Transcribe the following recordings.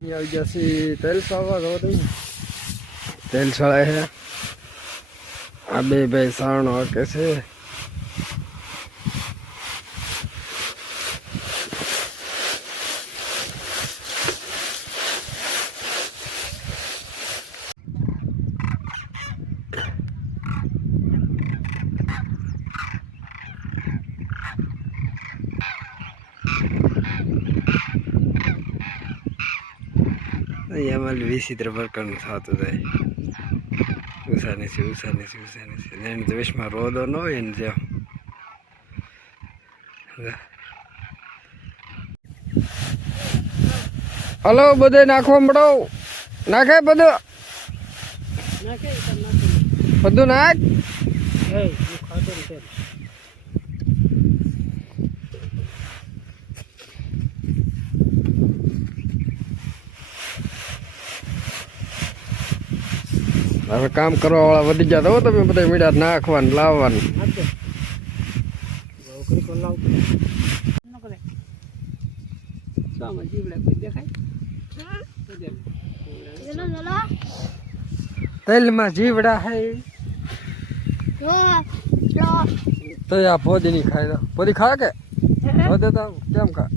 जैसे तेल सावा हो तेल सड़े है अबे बेसान और कैसे विचित्र प्रकार थत उषाने से देश में रोदो न हो जो हलो बधे नाखवा मड़ो नाखे बधु बधु नाख હવે કામ કરવા વાળા વધી ગયા તો તમે બધા મીડા નાખવાનું લાવવાનું તેલમાં જીવડા હે તો આ પોદી ની ખાઈ દો પોદી ખા કે પોદે તો કેમ ખા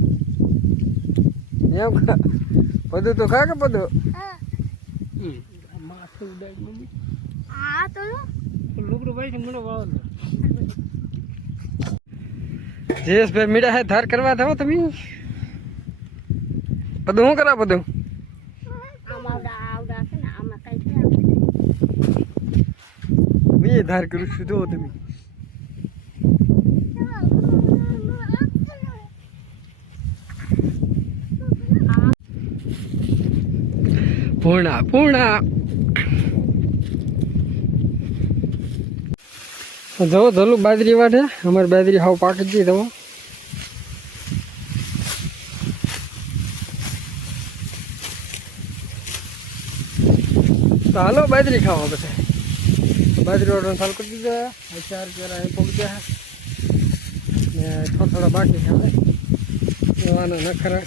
એમ ખા પોદું તો ખા કે પોદું जेस पे मीडा है धार करवा था तुम पदू हूँ करा पदू मैं धार करूँ शुद्ध हो तुम पूर्णा पूर्णा जो धोलू बाजरी वाटे हमारी बाजरी हाव पाक जी दो तो हालो बाजरी खाओ बस बाजरी वाटन चालू कर दीजिए 4 केरा पक गया थोड़ा थोड़ा बाकी है नखरा